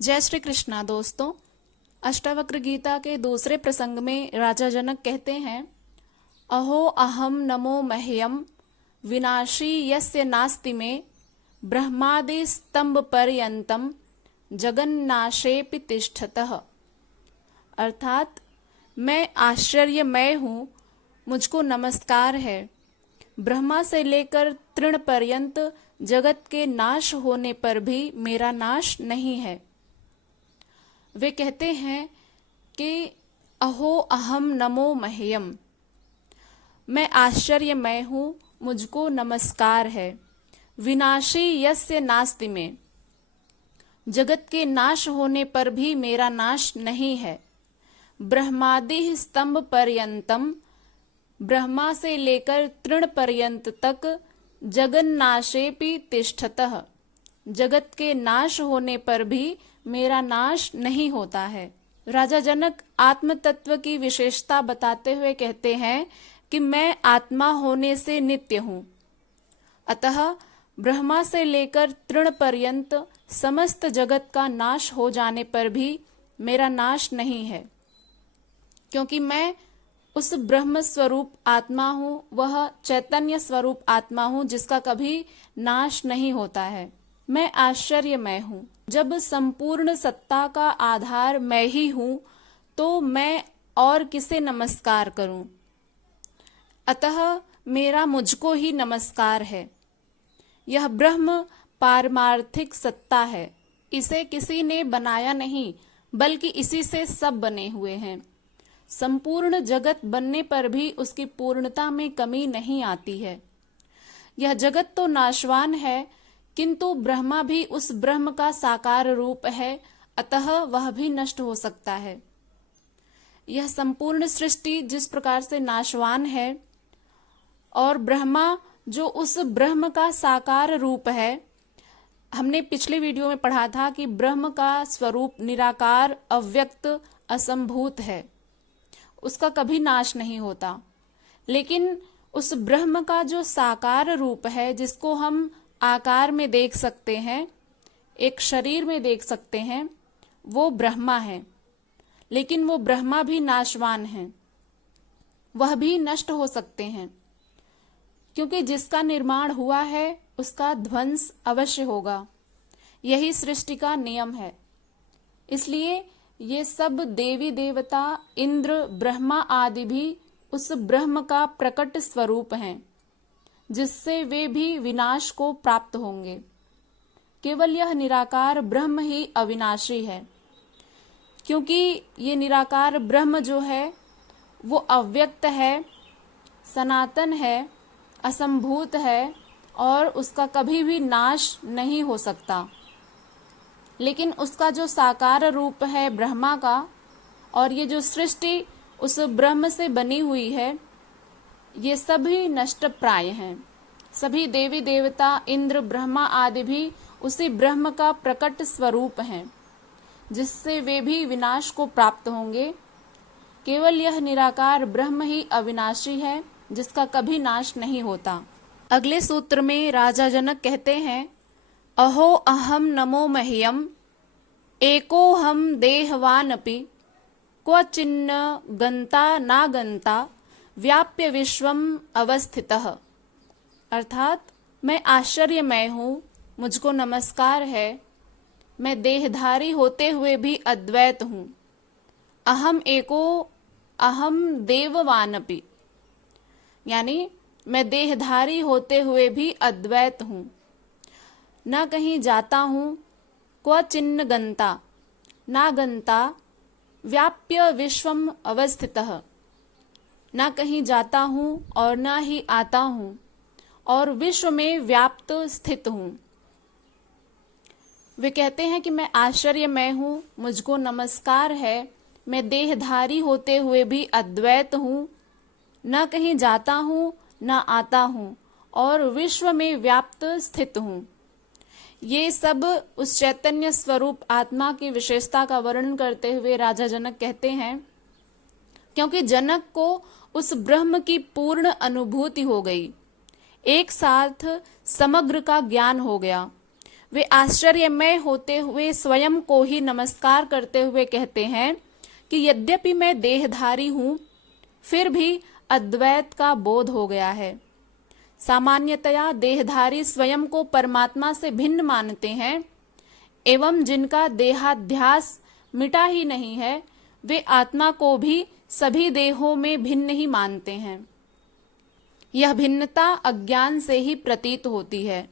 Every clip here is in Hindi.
जय श्री कृष्णा दोस्तों। अष्टावक्र गीता के दूसरे प्रसंग में राजा जनक कहते हैं, अहो अहम नमो मह्यम विनाशी यस्य नास्ति में ब्रह्मादि स्तंभ पर्यंतम जगन्नाशेपि तिष्ठतः। अर्थात मैं आश्चर्यमय हूँ, मुझको नमस्कार है। ब्रह्मा से लेकर तृण पर्यंत जगत के नाश होने पर भी मेरा नाश नहीं है। वे कहते हैं कि अहो अहम नमो मह्यम, मैं आश्चर्यमय हूँ, मुझको नमस्कार है। विनाशी यस्य नास्ति में, जगत के नाश होने पर भी मेरा नाश नहीं है। ब्रह्मादि स्तंभ पर्यंतम, ब्रह्मा से लेकर तृण पर्यंत तक जगन्नाशेपि तिष्ठतः, जगत के नाश होने पर भी मेरा नाश नहीं होता है। राजा जनक आत्म तत्व की विशेषता बताते हुए कहते हैं कि मैं आत्मा होने से नित्य हूँ, अतः ब्रह्मा से लेकर तृण पर्यंत समस्त जगत का नाश हो जाने पर भी मेरा नाश नहीं है, क्योंकि मैं उस ब्रह्म स्वरूप आत्मा हूँ, वह चैतन्य स्वरूप आत्मा हूँ जिसका कभी नाश नहीं होता है। मैं आश्चर्यमय हूँ। जब संपूर्ण सत्ता का आधार मैं ही हूँ तो मैं और किसे नमस्कार करूं? अतः मेरा मुझको ही नमस्कार है। यह ब्रह्म पारमार्थिक सत्ता है, इसे किसी ने बनाया नहीं, बल्कि इसी से सब बने हुए हैं। संपूर्ण जगत बनने पर भी उसकी पूर्णता में कमी नहीं आती है। यह जगत तो नाशवान है, किंतु ब्रह्मा भी उस ब्रह्म का साकार रूप है, अतः वह भी नष्ट हो सकता है। यह संपूर्ण सृष्टि जिस प्रकार से नाशवान है और ब्रह्मा जो उस ब्रह्म का साकार रूप है, हमने पिछले वीडियो में पढ़ा था कि ब्रह्म का स्वरूप निराकार, अव्यक्त, असंभूत है, उसका कभी नाश नहीं होता। लेकिन उस ब्रह्म का जो साकार रूप है, जिसको हम आकार में देख सकते हैं, एक शरीर में देख सकते हैं, वो ब्रह्मा है। लेकिन वो ब्रह्मा भी नाशवान है, वह भी नष्ट हो सकते हैं, क्योंकि जिसका निर्माण हुआ है उसका ध्वंस अवश्य होगा। यही सृष्टि का नियम है। इसलिए ये सब देवी देवता, इंद्र, ब्रह्मा आदि भी उस ब्रह्म का प्रकट स्वरूप हैं, जिससे वे भी विनाश को प्राप्त होंगे। केवल यह निराकार ब्रह्म ही अविनाशी है, क्योंकि ये निराकार ब्रह्म जो है वो अव्यक्त है, सनातन है, असंभूत है और उसका कभी भी नाश नहीं हो सकता। लेकिन उसका जो साकार रूप है ब्रह्मा का, और ये जो सृष्टि उस ब्रह्म से बनी हुई है, ये सभी नष्ट प्राय हैं। सभी देवी देवता, इंद्र, ब्रह्मा आदि भी उसी ब्रह्म का प्रकट स्वरूप हैं, जिससे वे भी विनाश को प्राप्त होंगे। केवल यह निराकार ब्रह्म ही अविनाशी है, जिसका कभी नाश नहीं होता। अगले सूत्र में राजा जनक कहते हैं, अहो अहम नमो मह्यम एको हम देहवानपि क्वचिन्न गंता ना गंता व्याप्य विश्वम अवस्थितः। अर्थात मैं आश्चर्यमय हूँ, मुझको नमस्कार है। मैं देहधारी होते हुए भी अद्वैत हूँ। अहम एको अहम देववानपि, यानी मैं देहधारी होते हुए भी अद्वैत हूँ। न कहीं जाता हूँ, क्वचिन्न गंता ना गंता व्याप्य विश्वम अवस्थितः, न कहीं जाता हूँ और न ही आता हूँ, और विश्व में व्याप्त स्थित हूँ। वे कहते हैं कि मैं आश्चर्यमय हूँ, मुझको नमस्कार है। मैं देहधारी होते हुए भी अद्वैत हूँ, न कहीं जाता हूँ न आता हूँ, और विश्व में व्याप्त स्थित हूँ। ये सब उस चैतन्य स्वरूप आत्मा की विशेषता का वर्णन करते हुए राजा जनक कहते हैं, क्योंकि जनक को उस ब्रह्म की पूर्ण अनुभूति हो गई, एक साथ समग्र का ज्ञान हो गया। वे आश्चर्यमय होते हुए स्वयं को ही नमस्कार करते हुए कहते हैं कि यद्यपि मैं देहधारी हूं, फिर भी अद्वैत का बोध हो गया है। सामान्यतया देहधारी स्वयं को परमात्मा से भिन्न मानते हैं एवं जिनका देहाध्यास मिटा ही नहीं है, वे आत्मा को भी सभी देहों में भिन्न ही मानते हैं। यह भिन्नता अज्ञान से ही प्रतीत होती है।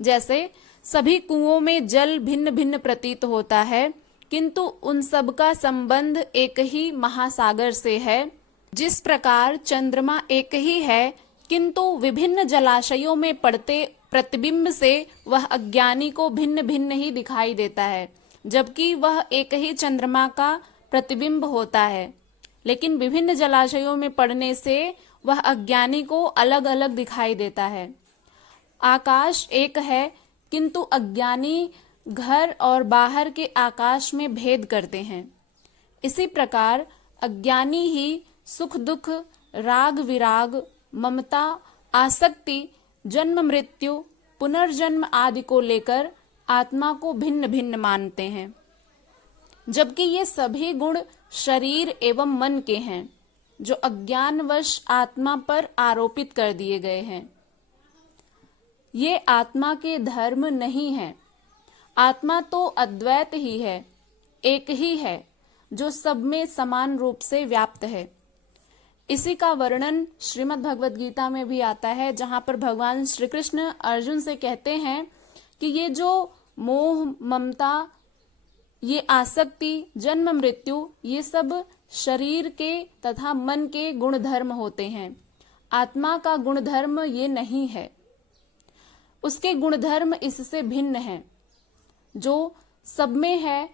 जैसे सभी कुओं में जल भिन्न भिन्न प्रतीत होता है, किंतु उन सब का संबंध एक ही महासागर से है। जिस प्रकार चंद्रमा एक ही है, किंतु विभिन्न जलाशयों में पड़ते प्रतिबिंब से वह अज्ञानी को भिन्न भिन्न ही दिखाई देता है, जबकि वह एक ही चंद्रमा का प्रतिबिंब होता है, लेकिन विभिन्न जलाशयों में पड़ने से वह अज्ञानी को अलग अलग दिखाई देता है। आकाश एक है, किंतु अज्ञानी घर और बाहर के आकाश में भेद करते हैं। इसी प्रकार अज्ञानी ही सुख दुख, राग विराग, ममता, आसक्ति, जन्म मृत्यु, पुनर्जन्म आदि को लेकर आत्मा को भिन्न भिन्न मानते हैं, जबकि ये सभी गुण शरीर एवं मन के हैं, जो अज्ञानवश आत्मा पर आरोपित कर दिए गए हैं। ये आत्मा के धर्म नहीं है। आत्मा तो अद्वैत ही है, एक ही है, जो सब में समान रूप से व्याप्त है। इसी का वर्णन श्रीमद् भगवद गीता में भी आता है, जहां पर भगवान श्री कृष्ण अर्जुन से कहते हैं कि ये जो मोह, ममता, ये आसक्ति, जन्म मृत्यु, ये सब शरीर के तथा मन के गुणधर्म होते हैं। आत्मा का गुणधर्म ये नहीं है। उसके गुणधर्म इससे भिन्न हैं। जो सब में है,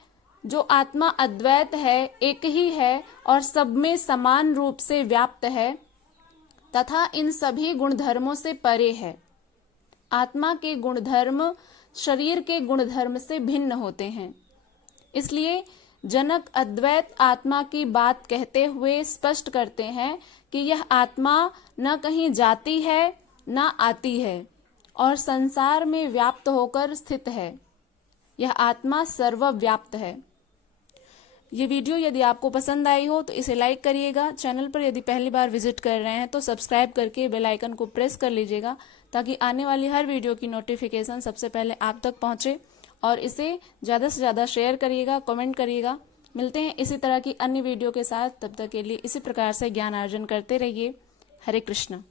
जो आत्मा अद्वैत है, एक ही है और सब में समान रूप से व्याप्त है तथा इन सभी गुणधर्मों से परे है। आत्मा के गुणधर्म शरीर के गुणधर्म से भिन्न होते हैं। इसलिए जनक अद्वैत आत्मा की बात कहते हुए स्पष्ट करते हैं कि यह आत्मा न कहीं जाती है न आती है और संसार में व्याप्त होकर स्थित है। यह आत्मा सर्वव्याप्त है। ये वीडियो यदि आपको पसंद आई हो तो इसे लाइक करिएगा। चैनल पर यदि पहली बार विजिट कर रहे हैं तो सब्सक्राइब करके बेल आइकन को प्रेस कर लीजिएगा, ताकि आने वाली हर वीडियो की नोटिफिकेशन सबसे पहले आप तक पहुंचे। और इसे ज़्यादा से ज़्यादा शेयर करिएगा, कमेंट करिएगा। मिलते हैं इसी तरह की अन्य वीडियो के साथ। तब तक के लिए इसी प्रकार से ज्ञान अर्जन करते रहिए। हरे कृष्ण।